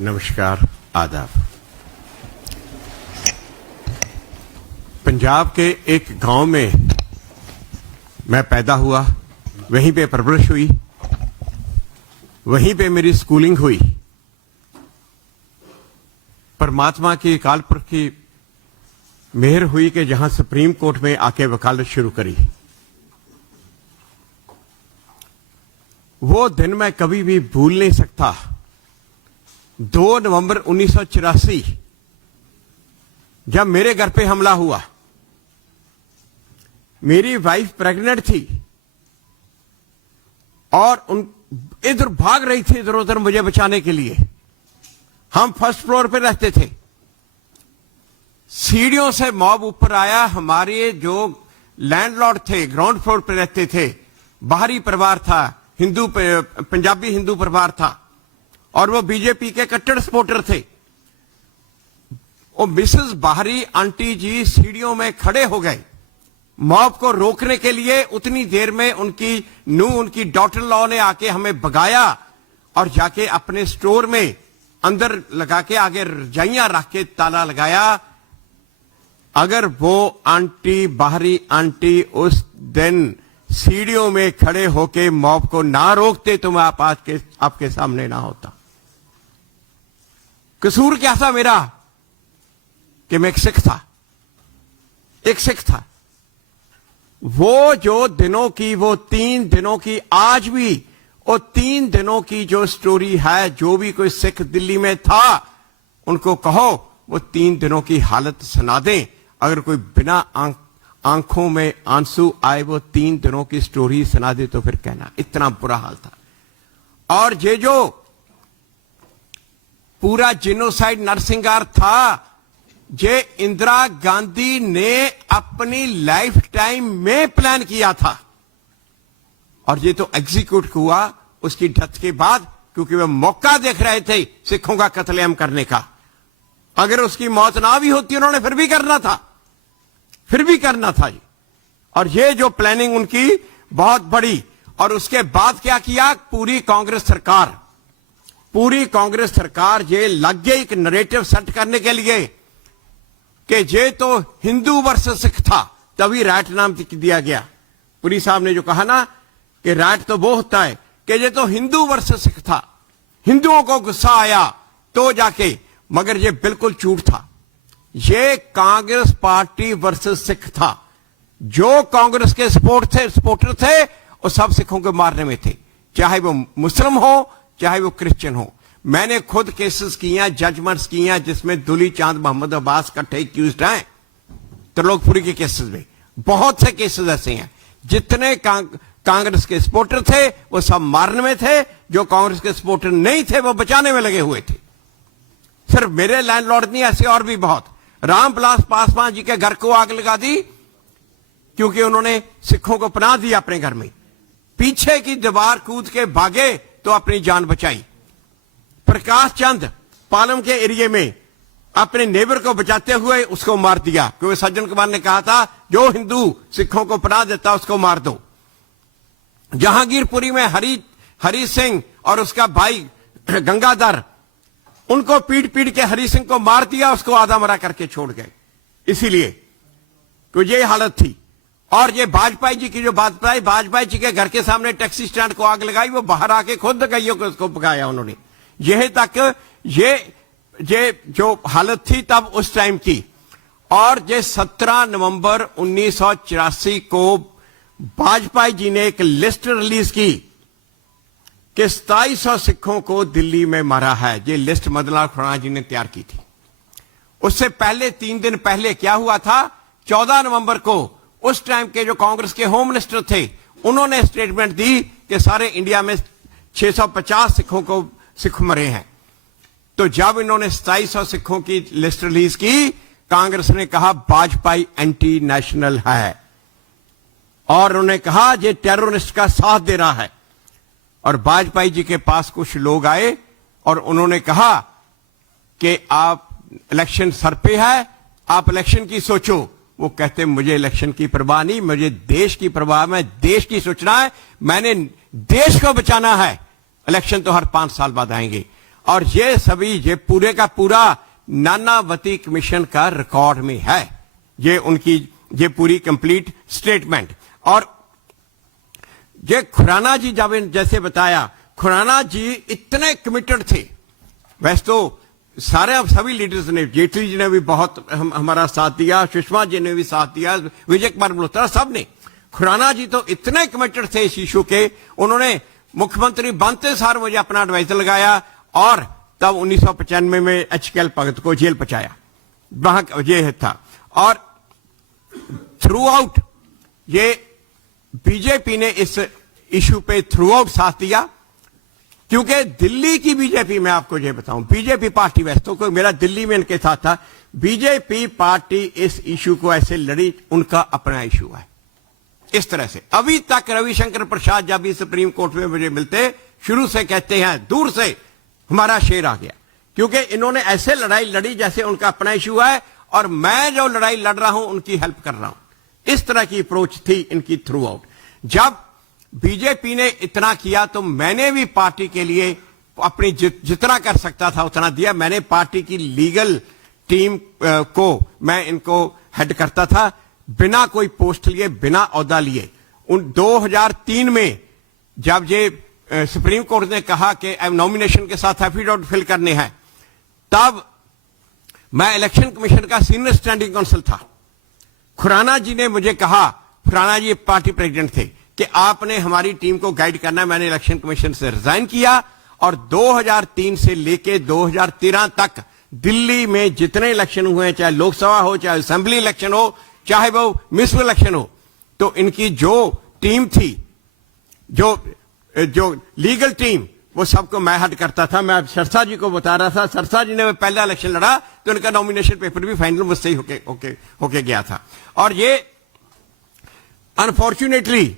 नमस्कार, आदाब। पंजाब के एक गांव में मैं पैदा हुआ, वहीं पे परवरिश हुई, वहीं पे मेरी स्कूलिंग हुई। परमात्मा की अकाल पुरख की मेहर हुई कि जहां सुप्रीम कोर्ट में आके वकालत शुरू करी। वो दिन मैं कभी भी भूल नहीं सकता। 2 नवंबर 1984 जब मेरे घर पे हमला हुआ, मेरी वाइफ प्रेग्नेंट थी और उन इधर भाग रही थी इधर उधर मुझे बचाने के लिए। हम फर्स्ट फ्लोर पे रहते थे। सीढ़ियों से मॉब ऊपर आया। हमारे जो लैंडलॉर्ड थे ग्राउंड फ्लोर पे रहते थे, बाहरी परिवार था, पंजाबी हिंदू परिवार था और वो बीजेपी के कट्टर सपोर्टर थे। वो मिसेस बाहरी आंटी जी सीढ़ियों में खड़े हो गए मॉब को रोकने के लिए। उतनी देर में उनकी डॉटर लॉ ने आके हमें भगाया और जाके अपने स्टोर में अंदर लगा के आगे रजाइयां रख के ताला लगाया। अगर वो आंटी, बाहरी आंटी उस दिन सीढ़ियों में खड़े होके मॉब को ना रोकते तो मैं आपके सामने ना होता। कसूर क्या था मेरा कि मैं एक सिख था। वो जो दिनों की, वो 3 दिनों की, आज भी वो 3 दिनों की जो स्टोरी है, जो भी कोई सिख दिल्ली में था उनको कहो वो 3 दिनों की हालत सुना दें। अगर कोई बिना आंखों में आंसू आए वो 3 दिनों की स्टोरी सुना दे तो फिर कहना, इतना बुरा हाल था। और ये जो पूरा जिनोसाइड नरसिंगार था, ये इंदिरा गांधी ने अपनी लाइफ टाइम में प्लान किया था और ये तो एग्जीक्यूट हुआ उसकी डेथ के बाद, क्योंकि वे मौका देख रहे थे सिखों का कत्लेआम करने का। अगर उसकी मौत ना भी होती उन्होंने फिर भी करना था। और ये जो प्लानिंग उनकी बहुत बड़ी। और उसके बाद क्या किया पूरी कांग्रेस सरकार ये लग गई एक नरेटिव सेट करने के लिए कि ये तो हिंदू वर्सेस सिख था, तभी रैट नाम दिया गया। पुरी साहब ने जो कहा ना कि रैट तो वो होता है कि ये तो हिंदू वर्सेस सिख था, हिंदुओं को गुस्सा आया तो जाके, मगर ये बिल्कुल झूठ था। ये कांग्रेस पार्टी वर्सेस सिख था। जो कांग्रेस के सपोर्टर थे वो सब सिखों को मारने में थे, चाहे वो मुस्लिम हो चाहे वो क्रिश्चियन हो। मैंने खुद केसेस किया, जजमेंट्स किया जिसमें दुली चांद, मोहम्मद अब्बास कट्ठे एक्यूज्ड हैं त्रिलोकपुरी के केसेस में। बहुत से केसेस ऐसे हैं। जितने कांग्रेस के सपोर्टर थे वो सब मारने में थे, जो कांग्रेस के सपोर्टर नहीं थे वो बचाने में लगे हुए थे। सिर्फ मेरे लैंडलॉर्ड नहीं, ऐसे और भी बहुत। रामविलास पासवान जी के घर को आग लगा दी क्योंकि उन्होंने सिखों को पनाह दी अपने घर में। पीछे की दीवार कूद के भागे तो अपनी जान बचाई। प्रकाश चंद पालम के एरिया में अपने नेबर को बचाते हुए उसको मार दिया, क्योंकि सज्जन कुमार ने कहा था जो हिंदू सिखों को पनाह देता उसको मार दो। जहांगीरपुरी में हरी सिंह और उसका भाई गंगाधर, उनको पीट के हरी सिंह को मार दिया, उसको आधा मरा करके छोड़ गए। इसीलिए तो ये हालत थी। और ये वाजपेयी जी की जो बात बताई, वाजपेयी जी के घर के सामने टैक्सी स्टैंड को आग लगाई, वो बाहर आके खुद गइयों को उसको पकाया उन्होंने। यह तक ये जो हालत थी तब उस टाइम की। और ये 17 नवंबर 1984 को वाजपेयी जी ने एक लिस्ट रिलीज की कि 2700 सिखों को दिल्ली में मारा है। ये लिस्ट मदनलाल खुराना जी ने तैयार की थी। उससे पहले 3 दिन पहले क्या हुआ था, 14 नवंबर को उस टाइम के जो कांग्रेस के होम मिनिस्टर थे उन्होंने स्टेटमेंट दी कि सारे इंडिया में 650 सिख मरे हैं। तो जब इन्होंने 2700 सिखों की लिस्ट रिलीज की, कांग्रेस ने कहा वाजपेयी एंटी नेशनल है और उन्होंने कहा ये टेररिस्ट का साथ दे रहा है। और वाजपेयी जी के पास कुछ लोग आए और उन्होंने कहा कि आप इलेक्शन सर पे है, आप इलेक्शन की सोचो। वो कहते मुझे इलेक्शन की परवाह नहीं, मुझे देश की परवाह, मैं देश की सोचना है, मैंने देश को बचाना है। इलेक्शन तो हर 5 साल बाद आएंगे। और ये सभी ये पूरे का पूरा नानावती कमीशन का रिकॉर्ड में है, ये उनकी ये पूरी कंप्लीट स्टेटमेंट। और ये खुराना जी जब जैसे बताया, खुराना जी इतने कमिटेड थे। वैसे तो सारे अब सभी लीडर्स ने, जेटली जी ने भी बहुत हमारा साथ दिया, सुषमा जी ने भी साथ दिया, विजय कुमार मल्होत्रा, सब ने। खुराना जी तो इतने कमिटेड थे इस इशू के, उन्होंने मुख्यमंत्री बनते सार मुझे अपना एडवाइजर लगाया और तब 1995 में HKL भगत को जेल पहुंचाया, वहां ये था। और थ्रू आउट ये बीजेपी ने इस इशू पे थ्रू आउट साथ दिया, क्योंकि दिल्ली की बीजेपी, मैं आपको ये बताऊं, बीजेपी पार्टी वैसे तो कोई मेरा दिल्ली में इनके साथ था, बीजेपी पार्टी इस इशू को ऐसे लड़ी, उनका अपना इशू है इस तरह से। अभी तक रविशंकर प्रसाद जब भी सुप्रीम कोर्ट में मुझे मिलते, शुरू से कहते हैं दूर से हमारा शेर आ गया, क्योंकि इन्होंने ऐसे लड़ाई लड़ी जैसे उनका अपना इशू है और मैं जो लड़ाई लड़ रहा हूं उनकी हेल्प कर रहा हूं। इस तरह की अप्रोच थी इनकी थ्रू आउट। जब बीजेपी ने इतना किया तो मैंने भी पार्टी के लिए अपनी जितना कर सकता था उतना दिया। मैंने पार्टी की लीगल टीम को मैं इनको हेड करता था, बिना कोई पोस्ट लिए, बिना ओहदा लिए। उन 2003 में जब ये सुप्रीम कोर्ट ने कहा कि नॉमिनेशन के साथ एफिडेविट फिल करने हैं, तब मैं इलेक्शन कमीशन का सीनियर स्टैंडिंग काउंसिल था। खुराना जी ने मुझे कहा, खुराना जी पार्टी प्रेसिडेंट थे, कि आपने हमारी टीम को गाइड करना है। मैंने इलेक्शन कमीशन से रिजाइन किया और 2003 से लेके 2013 तक दिल्ली में जितने इलेक्शन हुए, चाहे लोकसभा हो, चाहे असेंबली इलेक्शन हो, चाहे वो म्युनिसिपल इलेक्शन हो, तो इनकी जो टीम थी, जो लीगल टीम, वो सबको मैं हेड करता था। मैं सरसा जी को बता रहा था, सरसा जी ने पहला इलेक्शन लड़ा तो इनका नॉमिनेशन पेपर भी फाइनल मुझसे ही होके गया था। और ये अनफॉर्चुनेटली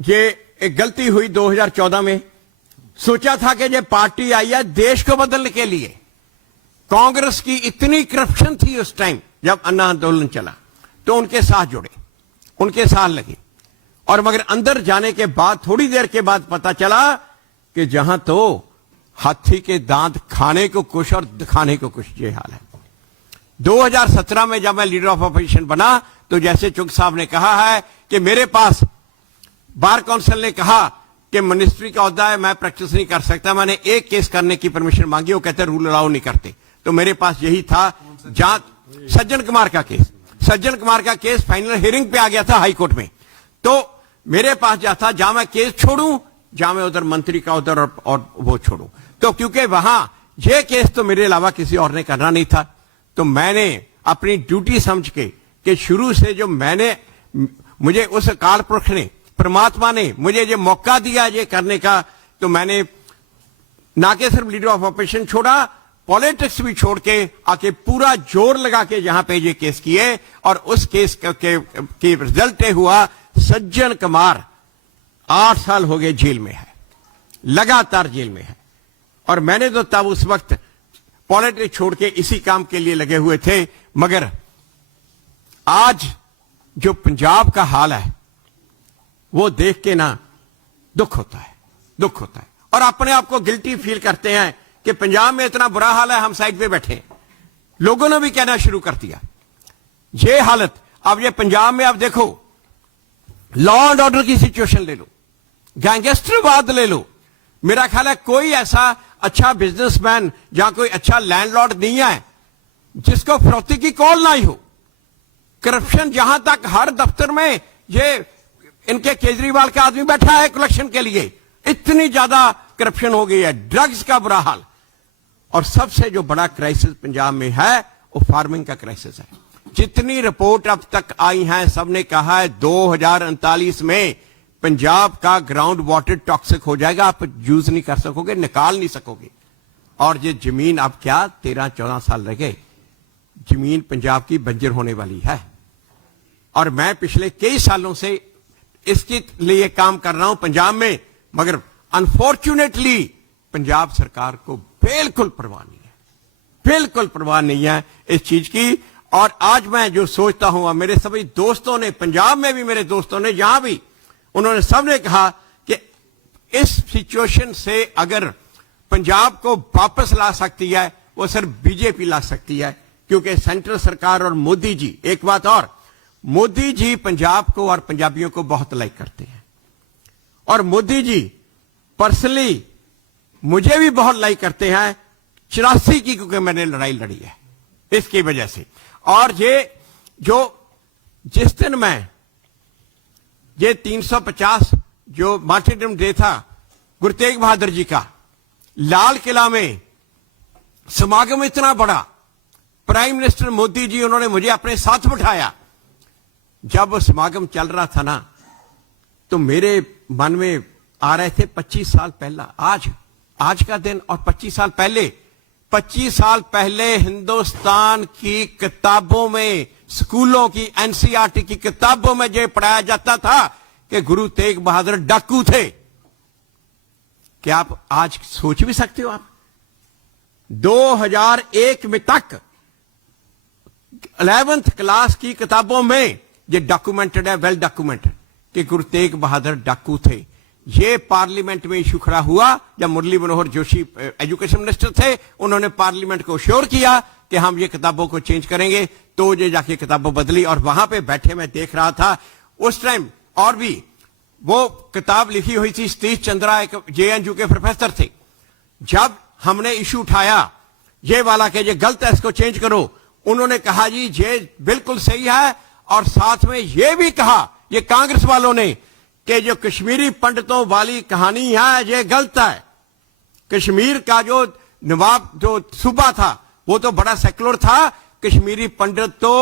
ये एक गलती हुई 2014 में। सोचा था कि ये पार्टी आई है देश को बदलने के लिए। कांग्रेस की इतनी करप्शन थी उस टाइम जब अन्ना आंदोलन चला, तो उनके साथ जुड़े, उनके साथ लगे। और मगर अंदर जाने के बाद, थोड़ी देर के बाद पता चला कि जहां तो हाथी के दांत खाने को कुछ और दिखाने को कुछ, ये हाल है। 2017 में जब मैं लीडर ऑफ अपोजिशन बना, तो जैसे चुग साहब ने कहा है कि मेरे पास बार काउंसिल ने कहा कि मिनिस्ट्री का ओहदा है, मैं प्रैक्टिस नहीं कर सकता। मैंने एक केस करने की परमिशन मांगी, वो कहते रूल अलाउ नहीं करते। तो मेरे पास यही था, जहां सज्जन कुमार का केस, सज्जन कुमार का केस फाइनल हियरिंग पे आ गया था हाई कोर्ट में। तो मेरे पास जाता, जहां मैं केस छोड़ूं, जहां मैं उधर मंत्री का उधर और वो छोड़ूं। तो क्योंकि वहां ये केस तो मेरे अलावा किसी और ने करना नहीं था, तो मैंने अपनी ड्यूटी समझ के कि शुरू से जो मुझे उस अकाल पुरख ने, परमात्मा ने मुझे ये मौका दिया ये करने का, तो मैंने ना कि सिर्फ लीडर ऑफ ऑपोजिशन छोड़ा, पॉलिटिक्स भी छोड़ के आके पूरा जोर लगा के यहां पे ये केस किए। और उस केस के रिजल्ट हुआ, सज्जन कुमार 8 साल हो गए जेल में है, लगातार जेल में है। और मैंने तो तब उस वक्त पॉलिटिक्स छोड़ के इसी काम के लिए लगे हुए थे। मगर आज जो पंजाब का हाल है वो देख के ना दुख होता है, दुख होता है। और अपने आप को गिल्टी फील करते हैं कि पंजाब में इतना बुरा हाल है, हम साइड पे बैठे हैं। लोगों ने भी कहना शुरू कर दिया ये हालत। अब ये पंजाब में आप देखो, लॉ एंड ऑर्डर की सिचुएशन ले लो, गैंगस्टरवाद ले लो। मेरा ख्याल है कोई ऐसा अच्छा बिजनेसमैन या कोई अच्छा लैंडलॉर्ड नहीं है जिसको फिरौती की कॉल ना ही हो। करप्शन जहां तक हर दफ्तर में ये इनके केजरीवाल का आदमी बैठा है कलेक्शन के लिए, इतनी ज्यादा करप्शन हो गई है। ड्रग्स का बुरा हाल। और सबसे जो बड़ा क्राइसिस पंजाब में है वो फार्मिंग का क्राइसिस है। जितनी रिपोर्ट अब तक आई हैं, सबने कहा है 2039 में पंजाब का ग्राउंड वाटर टॉक्सिक हो जाएगा, आप यूज नहीं कर सकोगे, निकाल नहीं सकोगे। और ये जमीन अब क्या 13-14 साल रह गए, जमीन पंजाब की बंजर होने वाली है। और मैं पिछले कई सालों से इसके लिए काम कर रहा हूं पंजाब में, मगर अनफॉर्चुनेटली पंजाब सरकार को बिल्कुल परवाह नहीं है, बिल्कुल परवाह नहीं है इस चीज की। और आज मैं जो सोचता हूं, मेरे सभी दोस्तों ने, पंजाब में भी मेरे दोस्तों ने, यहां भी, उन्होंने सबने कहा कि इस सिचुएशन से अगर पंजाब को वापस ला सकती है वो सिर्फ बीजेपी ला सकती है, क्योंकि सेंट्रल सरकार और मोदी जी, एक बात और, मोदी जी पंजाब को और पंजाबियों को बहुत लाइक करते हैं, और मोदी जी पर्सनली मुझे भी बहुत लाइक करते हैं 84 की, क्योंकि मैंने लड़ाई लड़ी है इसकी वजह से। और ये जो जिस दिन मैं ये 350 जो मार्टिरडम डे था गुरु तेग बहादुर जी का, लाल किला में समागम इतना बड़ा, प्राइम मिनिस्टर मोदी जी उन्होंने मुझे अपने साथ बिठाया। जब वो समागम चल रहा था ना, तो मेरे मन में आ रहे थे 25 साल पहला, आज का दिन और 25 साल पहले, 25 साल पहले हिंदुस्तान की किताबों में, स्कूलों की एनसीईआरटी की किताबों में यह पढ़ाया जाता था कि गुरु तेग बहादुर डाकू थे। क्या आप आज सोच भी सकते हो? आप 2001 में तक 11th क्लास की किताबों में ये डॉक्यूमेंटेड है, वेल डॉक्यूमेंटेड, कि गुरु तेग बहादुर डाकू थे। ये पार्लियामेंट में इशू खड़ा हुआ जब मुरली मनोहर जोशी एजुकेशन मिनिस्टर थे, उन्होंने पार्लियामेंट को श्योर किया कि हम ये किताबों को चेंज करेंगे, तो ये जाके किताबों बदली। और वहां पे बैठे मैं देख रहा था उस टाइम, और भी वो किताब लिखी हुई थी, सतीश चंद्रा एक जेएनयू के प्रोफेसर थे। जब हमने इशू उठाया ये वाला कि ये गलत है, इसको चेंज करो, उन्होंने कहा जी ये बिल्कुल सही है, और साथ में ये भी कहा ये कांग्रेस वालों ने कि जो कश्मीरी पंडितों वाली कहानी है ये गलत है। कश्मीर का जो नवाब जो सूबा था वो तो बड़ा सेकुलर था, कश्मीरी पंडित तो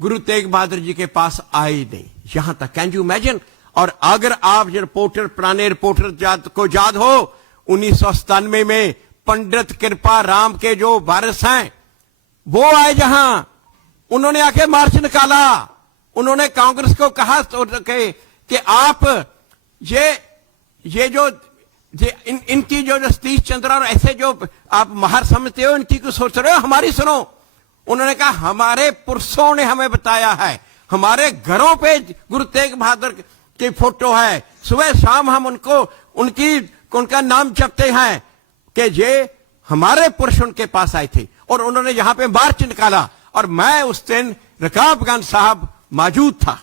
गुरु तेग बहादुर जी के पास आए नहीं, यहां तक। Can you imagine? और अगर आप रिपोर्टर, पुराने रिपोर्टर को याद हो, 1997 में पंडित कृपा राम के जो वारिस हैं वो आए, जहां उन्होंने आके मार्च निकाला। उन्होंने कांग्रेस को कहा कि आप ये जो इनकी जो सतीश चंद्रा और ऐसे जो आप महार समझते हो, इनकी को सोच रहे हो, हमारी सुनो। उन्होंने कहा हमारे पुरुषों ने हमें बताया है, हमारे घरों पे गुरु तेग बहादुर की फोटो है, सुबह शाम हम उनका नाम जपते हैं कि ये हमारे पुरुष उनके पास आए थे, और उन्होंने यहां पे मार्च निकाला। और मैं उस दिन रकाबगंज साहब मौजूद था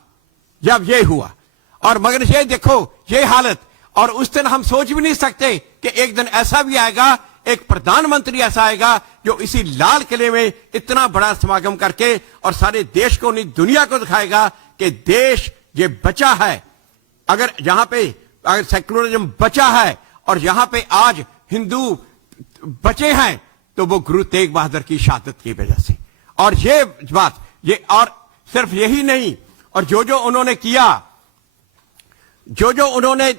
जब ये हुआ। और मगर ये देखो ये हालत, और उस दिन हम सोच भी नहीं सकते कि एक दिन ऐसा भी आएगा, एक प्रधानमंत्री ऐसा आएगा जो इसी लाल किले में इतना बड़ा समागम करके और सारे देश को, नहीं दुनिया को दिखाएगा कि देश ये बचा है। अगर यहां पे अगर सेकुलरिज्म बचा है और यहां पे आज हिंदू बचे हैं, तो वो गुरु तेग बहादुर की शहादत की वजह से। और ये बात, ये और सिर्फ यही नहीं, और जो उन्होंने किया, जो उन्होंने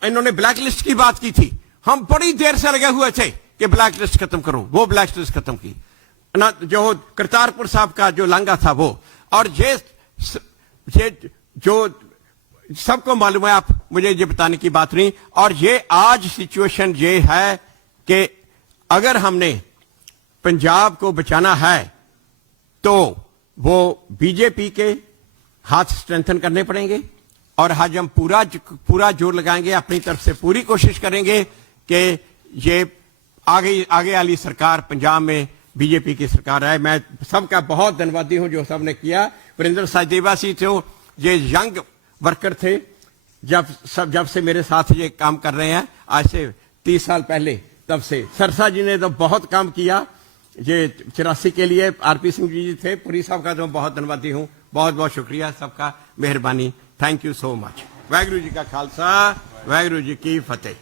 इन्होंने ब्लैक लिस्ट की बात की थी, हम बड़ी देर से लगे हुए थे कि ब्लैक लिस्ट खत्म करो, वो ब्लैक लिस्ट खत्म की ना, जो करतारपुर साहब का जो लांगा था वो। और ये जो सबको मालूम है, आप मुझे ये बताने की बात नहीं। और ये आज सिचुएशन ये है कि अगर हमने पंजाब को बचाना है तो वो बीजेपी के हाथ स्ट्रेंथन करने पड़ेंगे, और आज हम पूरा जोर लगाएंगे, अपनी तरफ से पूरी कोशिश करेंगे कि ये आगे वाली सरकार पंजाब में बीजेपी की सरकार है। मैं सबका बहुत धन्यवादी हूं जो सबने किया। वीरेंद्र सचदेवा जी थे, ये यंग वर्कर थे, जब से मेरे साथ ये काम कर रहे हैं, आज से 30 साल पहले, तब से। सरसा जी ने तो बहुत काम किया ये 84 के लिए। आरपी सिंह जी थे, पुरी साहब का तो बहुत धन्यवादी हूं। बहुत बहुत शुक्रिया सबका, मेहरबानी, thank you so much. Waheguru ji का खालसा, वाहिगुरू जी की फतेह।